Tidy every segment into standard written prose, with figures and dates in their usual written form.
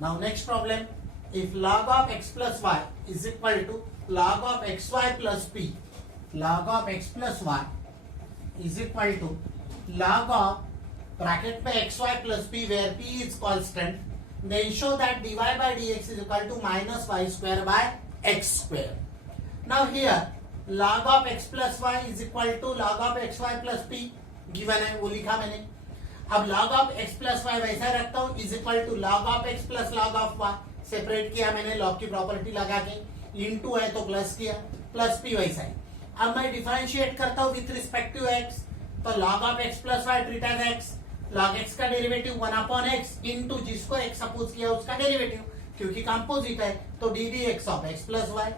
Now next problem, if log of x plus y is equal to log of xy plus p, log of x plus y is equal to log of bracket में xy plus p where p is constant, then show that dy by dx is equal to minus y square by x square. Now here log of x plus y is equal to log of xy plus p given है, वो लिखा मैंने. अब log of x plus y वैसा रखता हूँ is equal to log of x plus log of y, separate किया मैंने log की प्रॉपर्टी लगा के, इनटू है तो प्लस किया, प्लस p वैसा ही. अब मैं डिफरेंशिएट करता हूँ विथ रिस्पेक्ट टू x, तो log of x plus y treat as x, log x का डेरिवेटिव 1 अपॉन x इनटू जिसको x सपोज किया उसका डेरिवेटिव, क्योंकि कंपोजिट है तो d d x of x plus y.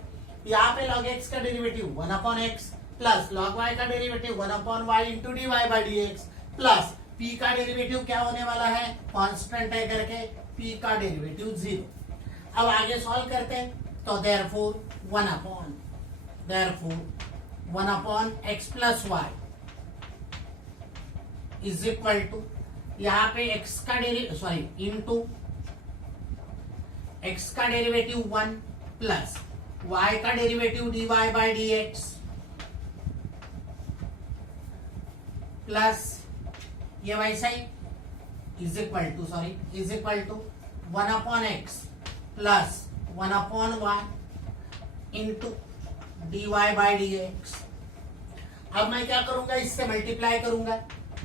यहाँ पे log x का derivative 1 upon x plus log y का derivative 1 upon y into D Y by D x plus p का डेरिवेटिव क्या होने वाला है, कांस्टेंट है करके p का डेरिवेटिव 0. अब आगे सॉल्व करते हैं, तो therefore 1 upon x plus y is equal to, यहाँ पे x का इंटू x का डेरिवेटिव 1 प्लस y का derivative dy by D x plus ये वैसा ही is equal to 1 upon x plus 1 upon y into D Y by D x. अब मैं क्या करूंगा, इससे मल्टीप्लाई करूंगा,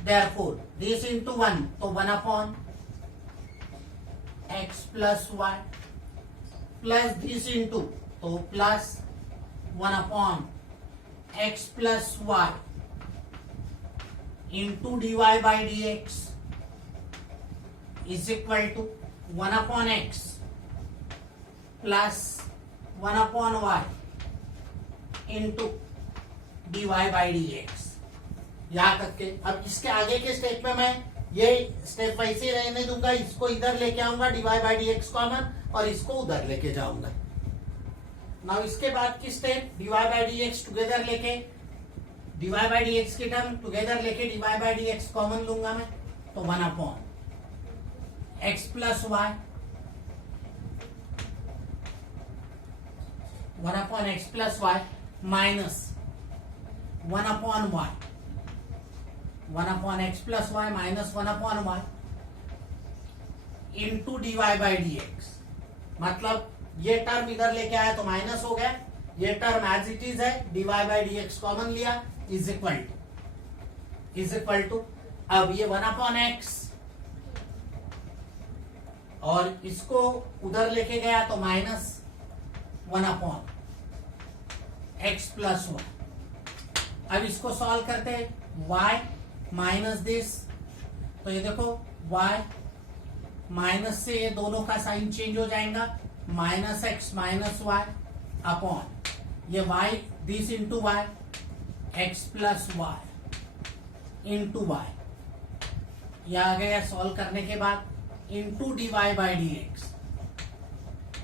देयरफॉर दिस इंटू 1 तो 1 upon x plus y plus this into तो plus 1 upon x plus y into D Y by D x is equal to 1 upon x plus 1 upon y into D Y by D x. यहाँ तक के. अब इसके आगे के step में मैं ये स्टेप वैसे रहने दूंगा, इसको इधर लेके आऊंगा D Y by D x common और इसको उधर लेके जाऊंगा. नाउ इसके बाद की step D Y by D X together लेके D Y by D x की टर्म टुगेदर लेके D Y by D x common लूंगा मैं, तो 1 upon x plus Y 1 upon x plus Y minus 1 upon Y 1 upon x plus Y minus 1 upon Y into D Y by D x. मतलब ये term इधर लेके आया तो minus हो गया, ये टर्म एज इट इज है, d Y by D x common लिया इज इक्वल टू अब ये 1 अपॉन एक्स और इसको उधर लेके गया तो minus 1 upon x plus y. अब इसको सॉल्व करते हैं, y माइनस दिस, तो ये देखो y माइनस से ये दोनों का साइन चेंज हो जाएगा, minus x minus y upon ये y this into y x plus y into y. ये आ गया सॉल्व करने के बाद into D Y by D x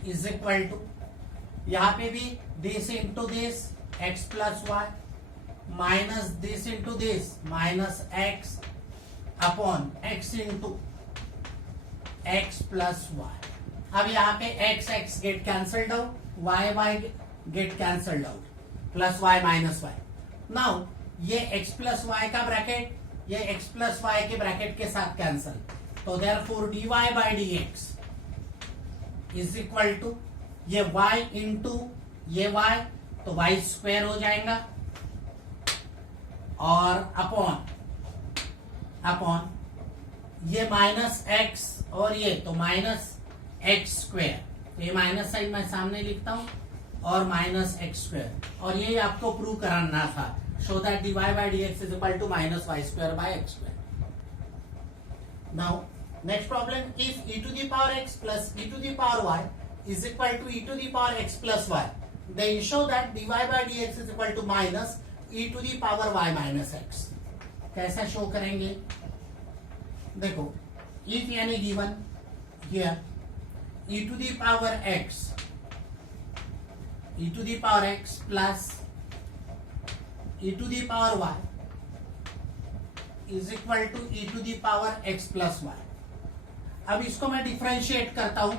is equal to, यहाँ पे भी this into this x plus Y minus this into this minus x upon x into x plus y. अब यहाँ पे x x get cancelled out, y y get cancelled out, plus Y minus y. Now ये x plus y का bracket ये x plus y के bracket के साथ cancel, तो therefore d Y by D x is equal to ये y into ये y तो y स्क्वायर हो जाएगा और अपॉन ये माइनस x और ये तो माइनस एक्स स्क्वायर, तो ये माइनस साइन मैं सामने लिखता हूं और माइनस एक्स स्क्वायर, और ये आपको प्रूव कराना था, show that d Y by D x is equal to minus y square by x square. Now next problem, if e to the power x plus e to the power y is equal to e to the power x plus y, then show that dy by dx is equal to minus e to the power y minus x. कैसा show करेंगे, देखो if यानी given here e to the power x plus e to the power y is equal to e to the power x plus y. अब इसको मैं differentiate करता हूं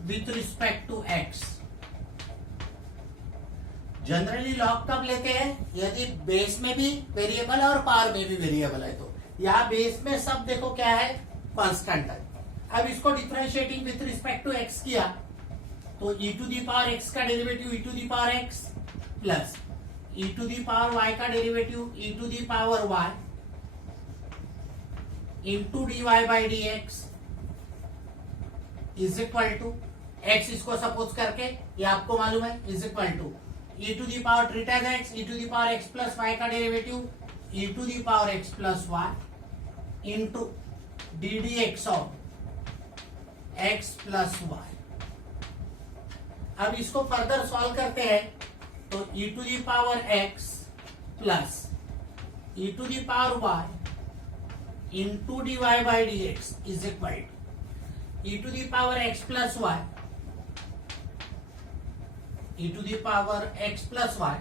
with respect to x. Generally log कब लेते हैं? यदि बेस में भी वेरिएबल है और पावर में भी वेरिएबल है। तो यहाँ बेस में सब देखो क्या है, कांस्टेंट है। अब इसको differentiating with respect to x किया तो e to the power x का derivative e to the power x plus e to the power y का derivative e to the power y into dy by D x is equal to x, इसको suppose करके ये आपको मालूम है, is equal to e to the power treat as x e to the power x plus y का derivative e to the power x plus y into d d x of x plus y। अब इसको further solve करते हैं तो e to the power x plus e to the power y into D Y by D x is equal to e to the power x plus y, e to the power x plus y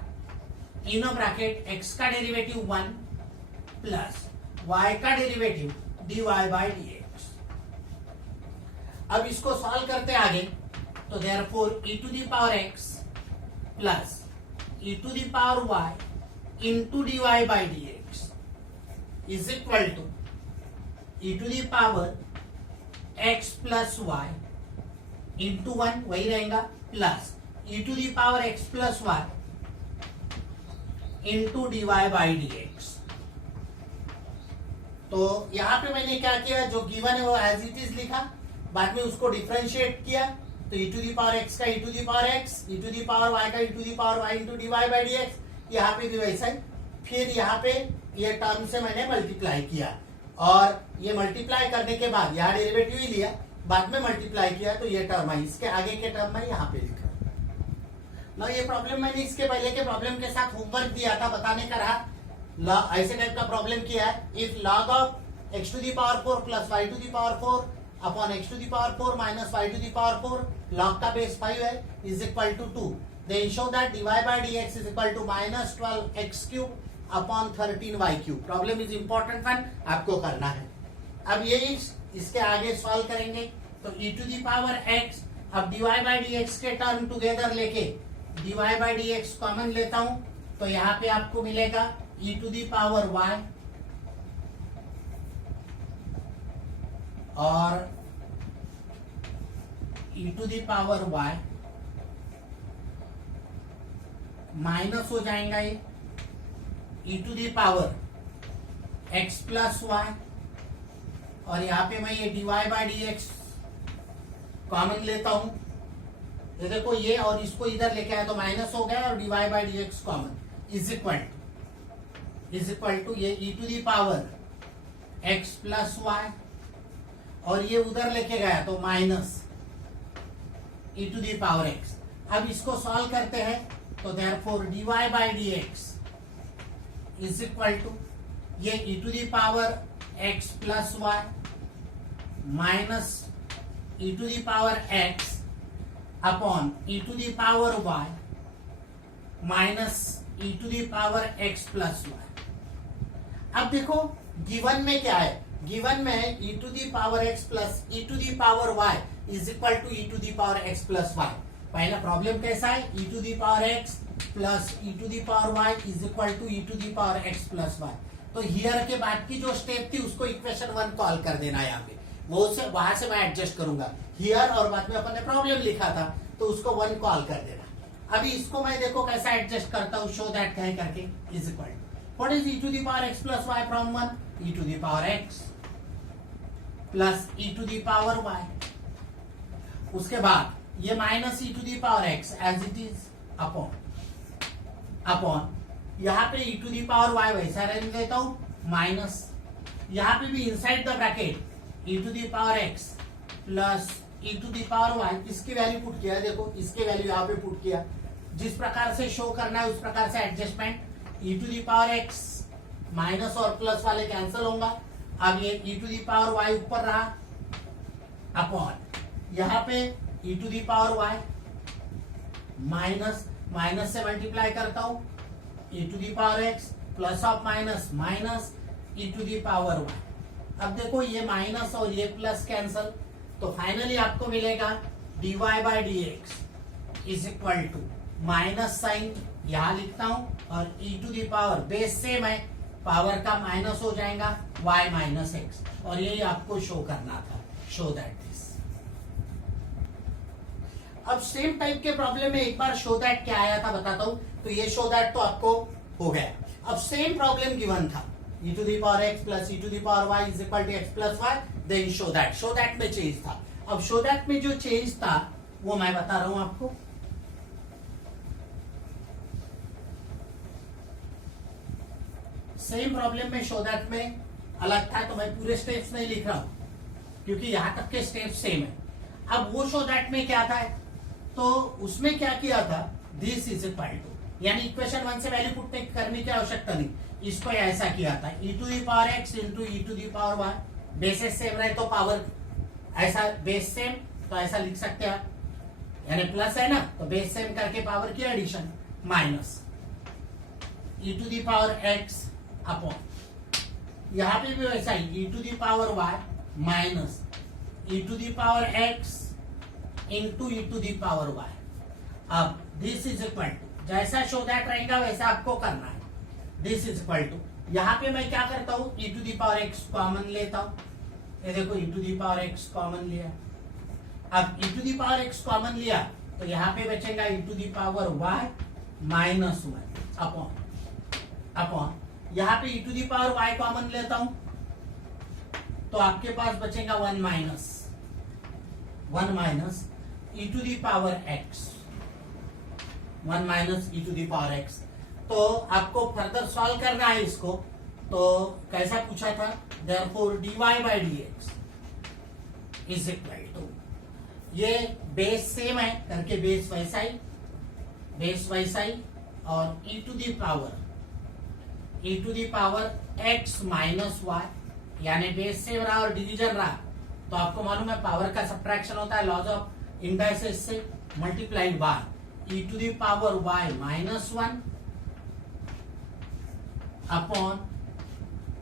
in bracket x का derivative 1 plus y का derivative dy by D x. अब इसको solve करते आगे तो therefore e to the power x plus e to the power y into D Y by D x is equal to e to the power x plus y into 1 वही रहेगा plus e to the power x plus y into D Y by D x. तो यहां पे मैंने क्या किया, जो given है वो एज इट इज लिखा, बाद में उसको डिफरेंशिएट किया तो e to the power x का e to the power x, e to the power y का e to the power y into D Y by D x, यहाँ पे भी वैसा ही। फिर यहाँ पे ये टर्म से मैंने मल्टीप्लाई किया और ये मल्टीप्लाई करने के बाद यहाँ डेरिवेटिव ही लिया, बाद में मल्टीप्लाई किया तो ये टर्म है, इसके आगे के टर्म में यहाँ पे लिखा ना। ये प्रॉब्लम मैंने इसके पहले के प्रॉब्लम के साथ होमवर्क दिया था, बताने का रहा। ऐसे टाइप का प्रॉब्लम किया है, if log of x to the power 4 plus y to the power 4 upon x to the power 4 minus y to the power 4, log का बेस 5 है, is equal to 2, then show that dy by dx is equal to minus 12x cube upon 13y cube. Problem is important one, आपको करना है। अब ये इसके आगे solve करेंगे तो e to the power x, अब dy बाय dx के टर्म टुगेदर लेके dy बाय dx कॉमन लेता हूं तो यहाँ पे आपको मिलेगा e to the power y और e to the power y minus हो जाएगा ये e to the power x plus y, और यहाँ पे मैं ये dy by D x common लेता हूं। ये देखो ये और इसको इधर लेके आया तो माइनस हो गया और dy by D x common is equal to ये e to the power x plus y और ये उधर लेके गया तो minus e to the power x। अब इसको सॉल्व करते हैं तो therefore dy by D x is equal to ये e to the power x plus y minus e to the power x upon e to the power y minus e to the power x plus y। अब देखो given में क्या है, given में है e to the power x plus e to the power y is equal to e to the power x plus y। पहला problem कैसा है, e to the power x plus e to the power y is equal to e to the power x plus y। तो here के बाद की जो step थी उसको इक्वेशन 1 कॉल कर देना यहाँ पे, वो से वहां से मैं एडजस्ट करूंगा। हियर और बाद में अपन ने प्रॉब्लम लिखा था तो उसको 1 कॉल कर देना। अभी इसको मैं देखो कैसा एडजस्ट करता हूँ, शो दैट कह करके is equal what is e to the power x plus y from 1 e to the power x plus e to the power y, उसके बाद ये minus e to the power x as it is upon यहाँ पे e to the power y वैसा रहने देता हूं minus, यहाँ पे भी inside the bracket e to the power x plus e to the power y, इसकी वैल्यू पुट किया, देखो इसके वैल्यू यहाँ पे पुट किया। जिस प्रकार से शो करना है उस प्रकार से adjustment, e to the power x minus और प्लस वाले कैंसिल होगा। अब ये e to the power y ऊपर रहा अपॉन यहाँ पे e to the power y minus से मल्टीप्लाई करता हूं e to the power x plus of minus minus e to the power y। अब देखो ये माइनस और ये प्लस कैंसल, तो फाइनली आपको मिलेगा dy by d x is equal to minus sign यहां लिखता हूं और e to the power base same है, पावर का माइनस हो जाएगा y माइनस एक्स, और यही आपको शो करना था, शो दैट दिस। अब सेम टाइप के प्रॉब्लम में एक बार शो दैट क्या आया था बताता हूं। तो ये शो दैट तो आपको हो गया। अब सेम प्रॉब्लम गिवन था e to the power x plus e to the power y is equal to x plus y, then show that. Show that में चेंज था। अब शो दैट में जो चेंज था वो मैं बता रहा हूं आपको। सेम प्रॉब्लम में शो दैट में अलग था, तो मैं पूरे स्टेप्स नहीं लिख रहा हूं क्योंकि यहां तक के स्टेप्स सेम है। अब वो शो दैट में क्या था, तो उसमें क्या किया था, दिस इज इक्वल टू, यानी इक्वेशन 1 से वैल्यू पुट करने की आवश्यकता नहीं, इसको ऐसा किया था e to the power x into e to the power y, bases same रहे तो पावर ऐसा, बेस सेम तो ऐसा लिख सकते हैं, यानी प्लस है ना तो बेस सेम करके पावर की addition, minus e to the power x upon, यहां पे भी वैसा ही e to the power y minus e to the power x into e to the power y। अब दिस इज इक्वल टू, जैसा show that रहेगा वैसा आपको करना है। दिस इज इक्वल टू, यहां पे मैं क्या करता हूं, e to the power x common लेता हूं, ये देखो e to the power x common लिया। अब e to the power x common लिया तो यहां पे बचेगा e to the power y minus one upon यहां पे e to the power y common लेता हूं तो आपके पास बचेगा one minus e to the power x, one minus e to the power x। तो आपको फर्दर सॉल्व करना है इसको, तो कैसा पूछा था, therefore dy by dx is equal to, ये बेस सेम है करके बेस वैसा ही और e to the power x minus y, यानी बेस सेम रहा और डिवीजन रहा तो आपको मालूम है पावर का सब्ट्रैक्शन होता है लॉज ऑफ इंडाइसेस से, multiplied by e to the power y minus one upon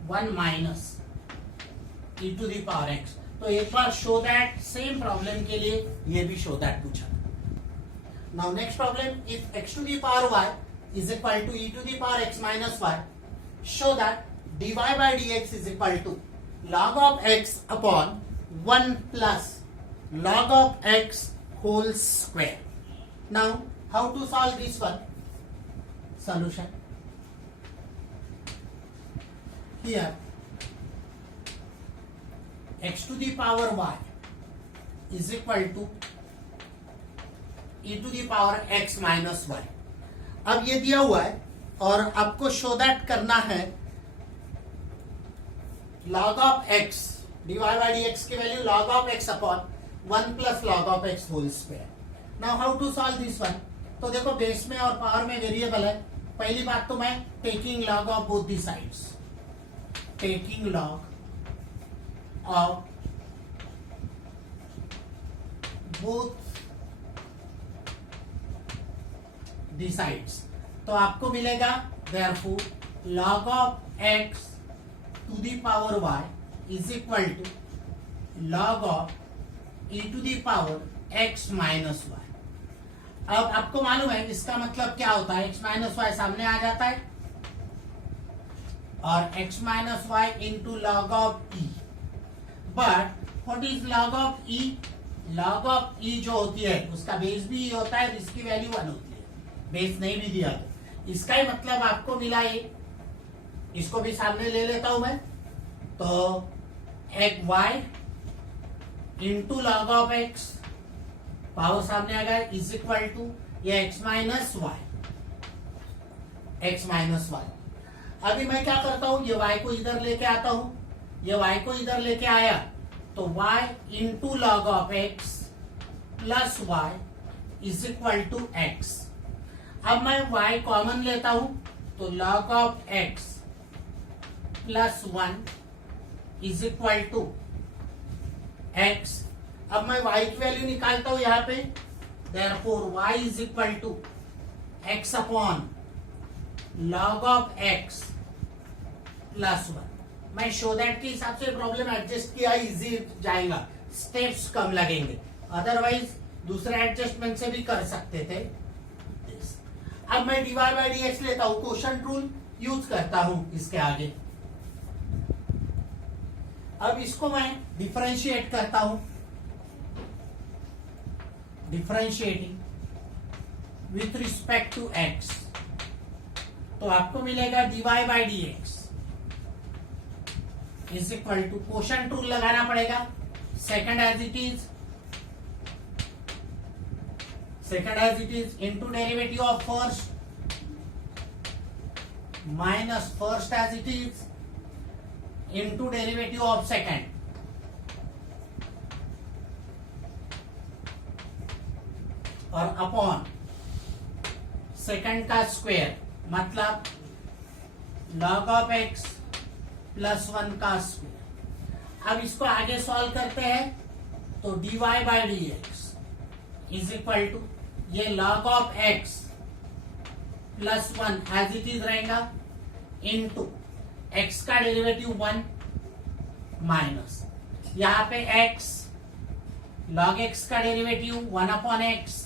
one minus e to the power x। तो एक बार शो दैट, सेम प्रॉब्लम के लिए ये भी शो दैट पूछा। Now next problem, if x to the power y is equal to e to the power x minus y, show that dy by dx is equal to log of x upon 1 plus log of x whole square. Now how to solve this one, solution here x to the power y is equal to e to the power x minus y। अब ये दिया हुआ है और आपको show that करना है log of x, dy by dx की value log of x upon 1 plus log of x whole square. Now how to solve this one, तो देखो बेस में और पावर में वेरिएबल है। पहली बात तो मैं taking log of both the sides, taking log of both the sides, तो आपको मिलेगा therefore log of x to the power y is equal to log of e to the power x minus y। अब आपको मालूम है इसका मतलब क्या होता है, x माइनस वाई सामने आ जाता है और x minus Y into log of E. But what is log of E, log of E जो होती है उसका बेस भी होता है, इसकी वैल्यू 1 होती है, बेस नहीं भी दिया तो इसका ही मतलब आपको मिला ये, इसको भी सामने ले लेता हूं मैं, तो एक y into log of x, power सामने आ गया, इज इक्वल टू ये x माइनस वाई। अभी मैं क्या करता हूं, ये y को इधर लेके आता हूं, ये y को इधर लेके आया तो y into log of x plus y is equal to x। अब मैं y कॉमन लेता हूं तो log of x plus 1 is equal to x। अब मैं y की वैल्यू निकालता हूं यहां पे, therefore y is equal to x upon log of x plus 1। मैं शो दैट के हिसाब से प्रॉब्लम एडजस्ट किया, इजी जाएगा, स्टेप्स कम लगेंगे। अदरवाइज दूसरे एडजस्टमेंट से भी कर सकते थे। अब मैं dy बाई डी एक्स लेता हूं, क्वोशंट रूल यूज करता हूं इसके आगे। अब इसको मैं डिफरेंशिएट करता हूं, differentiating with respect to x, तो आपको मिलेगा dy by D x is equal to, quotient rule लगाना पड़ेगा, second as it is into derivative of first minus first as it is into derivative of second, और upon second का square, मतलब log of x plus 1 का square. अब इसको आगे solve करते हैं, तो dy by D x is equal to, ये log of x plus 1 as it is रहेगा, इनटू x का डेरिवेटिव 1 माइनस यहां पे x, log x का डेरिवेटिव 1 अपॉन x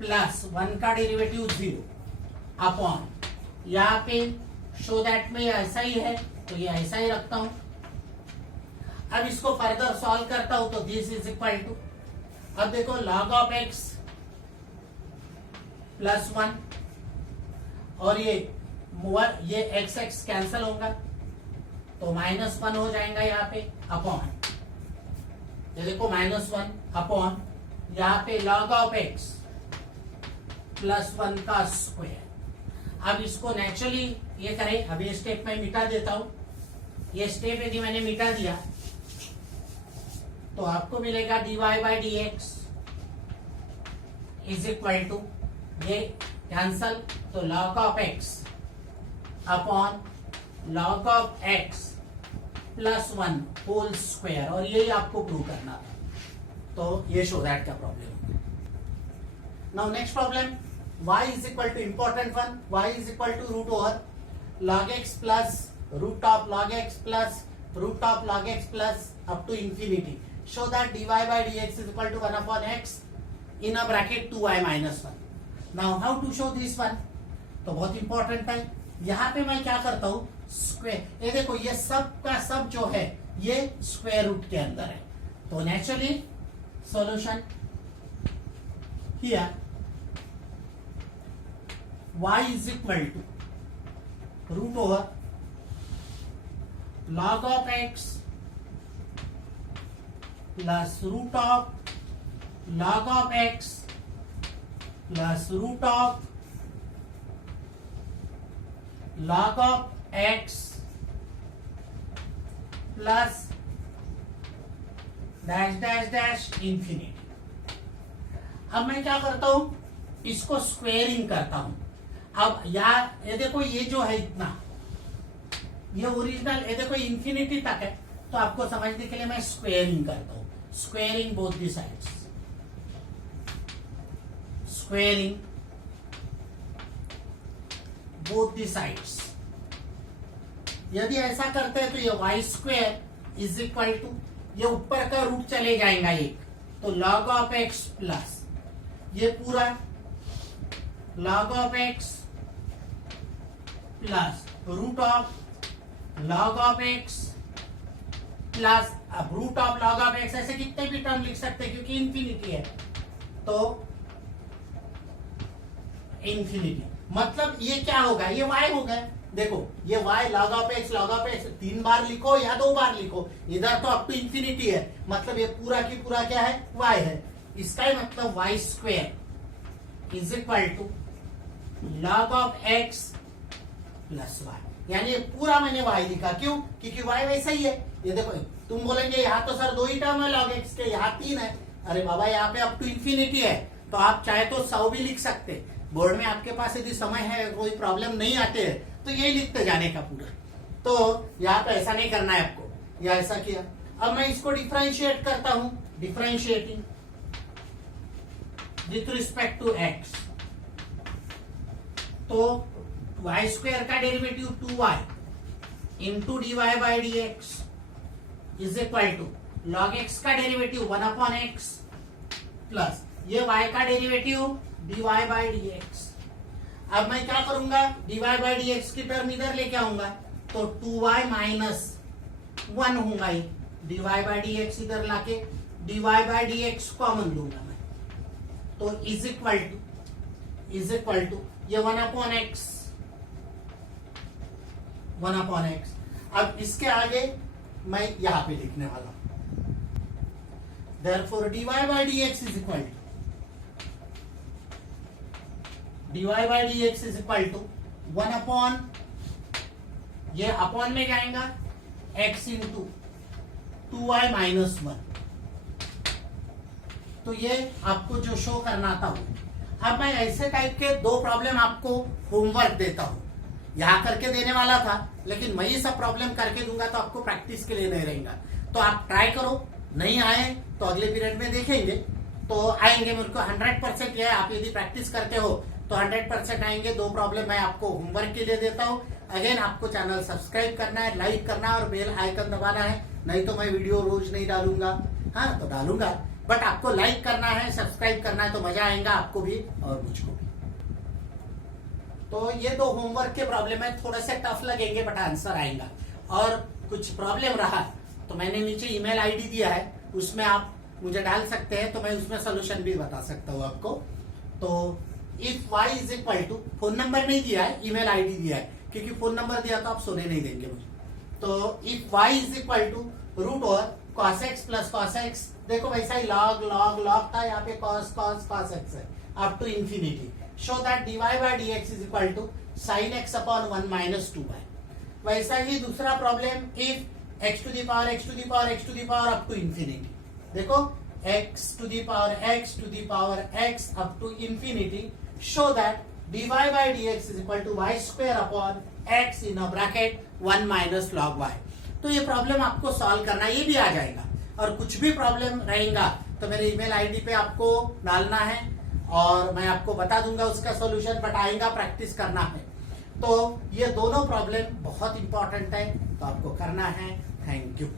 प्लस 1 का डेरिवेटिव 0 अपॉन, यहाँ पे शो दैट में ऐसा ही है तो ये ऐसा ही रखता हूं। अब इसको फर्दर सॉल्व करता हूं, तो दिस इज इक्वल टू, अब देखो log ऑफ x प्लस 1 और ये x x कैंसल होगा तो माइनस 1 हो जाएगा यहाँ पे, अपॉन ये देखो माइनस 1 अपॉन यहाँ पे log ऑफ x प्लस 1 का स्क्वायर। अब इसको नेचुरली ये करें, अब ये स्टेप में मिटा देता हूं, ये स्टेप यदि मैंने मिटा दिया तो आपको मिलेगा dy by D x is equal to, ये कैंसल तो log of x upon log of x plus 1 whole square, और यही आपको प्रूव करना था, तो ये शो दैट का problem. Now next problem, y is equal to important one, y is equal to root over log x plus root of log x plus root of log x plus up to infinity. Show that dy by dx is equal to 1 upon x in a bracket 2y minus 1. Now how to show this one? तो बहुत important है। यहाँ पे मैं क्या करता हूँ, square, ये देखो ये सब का सब जो है ये स्क्वायर रूट के अंदर है, तो naturally solution here y is equal to root over log of x plus root of log of x plus root of log of x plus dash dash dash infinity। अब मैं क्या करता हूं, इसको स्क्वेयरिंग करता हूं। अब ये देखो ये जो है इतना, ये ओरिजिनल, ये देखो इंफिनिटी तक है, तो आपको समझने के लिए मैं स्क्वेयरिंग करता हूं, squaring both the sides, squaring both the sides. यदि ऐसा करते हैं तो ये y square is equal to, ये ऊपर का रूट चले जाएगा एक, तो log ऑफ x प्लस ये पूरा log of x plus root of log of x plus, अब root of log of x, ऐसे कितने भी टर्म लिख सकते हैं क्योंकि इंफिनिटी है, तो इंफिनिटी मतलब ये क्या होगा, ये y होगा। देखो ये y log ऑफ x 3 बार लिखो या 2 बार लिखो, इधर तो अप टू इंफिनिटी है, मतलब ये पूरा की पूरा क्या है, y है। इसका ही मतलब y square is equal to log of x plus y, यानी ये पूरा मैंने y लिखा, क्यों, क्योंकि y वैसा ही है। ये देखो तुम बोलेंगे यहाँ तो सर 2 ही टर्म है log x के, यहाँ 3 है। अरे बाबा यहाँ पे अप टू इंफिनिटी है, तो आप चाहे तो 100 भी लिख सकते। बोर्ड में आपके पास यदि समय है, कोई प्रॉब्लम नहीं आते है, तो यही लिखते जाने का पूरा। तो यहाँ पे ऐसा नहीं करना है आपको, या ऐसा किया। अब मैं इसको डिफरेंशिएट करता हूं, differentiating with respect to x, तो y स्क्वायर का derivative 2y into dy by D x is equal to log x का डेरिवेटिव 1 अपॉन x प्लस ये y का derivative dy by D x. अब मैं क्या करूंगा, dy बाई डी एक्स की टर्म इधर लेके आऊंगा तो 2y माइनस 1 होगा ही, dy बाई डी एक्स इधर लाके dy by D x common लूंगा मैं, तो इज इक्वल टू ये 1/x 1/x। अब इसके आगे मैं यहां पे लिखने वाला हूं, therefore dy by dx is equal to 1 ये अपॉन में जाएगा x इंटू 2y माइनस 1। तो ये आपको जो शो करना था वो। अब मैं ऐसे टाइप के दो प्रॉब्लम आपको होमवर्क देता हूं, यहां करके देने वाला था लेकिन मैं ये सब प्रॉब्लम करके दूंगा तो आपको प्रैक्टिस के लिए नहीं रहेगा। तो आप ट्राई करो, नहीं आए तो अगले पीरियड में देखेंगे तो आएंगे। मेरे को 100% ये है, आप यदि प्रैक्टिस करते हो तो 100% आएंगे। दो प्रॉब्लम मैं आपको होमवर्क के लिए देता हूँ। अगेन आपको चैनल सब्सक्राइब करना है, लाइक करना है और बेल आइकन दबाना है, नहीं तो मैं वीडियो रोज नहीं डालूंगा। हाँ तो डालूंगा, बट आपको लाइक करना है, सब्सक्राइब करना है, तो मजा आएगा आपको भी और मुझको भी। तो ये दो होमवर्क के प्रॉब्लम है, थोड़े से टफ लगेंगे बट आंसर आएगा। और कुछ प्रॉब्लम रहा तो मैंने नीचे ईमेल आईडी दिया है, उसमें आप मुझे डाल सकते हैं, तो मैं उसमें सोल्यूशन भी बता सकता हूँ आपको। तो if y is equal to, phone number नहीं दिया है, ईमेल आईडी दिया है, क्योंकि फोन नंबर दिया तो आप सोने नहीं देंगे मुझे। तो if y is equal to root over cos x plus cos x, देखो वैसा ही log log log था, यहाँ पे cos cos cos x है up to infinity. Show that dy by D x is equal to sin x upon 1 minus 2y। वैसा ही दूसरा problem, if x to the power x to the power x to the power up to infinity, देखो x to the power x to the power x up to infinity, show that dy by D x is equal to y square upon x in a bracket 1 minus log y। तो ये problem आपको solve करना, ये भी आ जाएगा। और कुछ भी प्रॉब्लम रहेगा तो मेरे ईमेल आईडी पे आपको डालना है और मैं आपको बता दूंगा उसका सॉल्यूशन, बट आएगा, प्रैक्टिस करना है। तो ये दोनों प्रॉब्लम बहुत इंपॉर्टेंट है, तो आपको करना है। Thank you.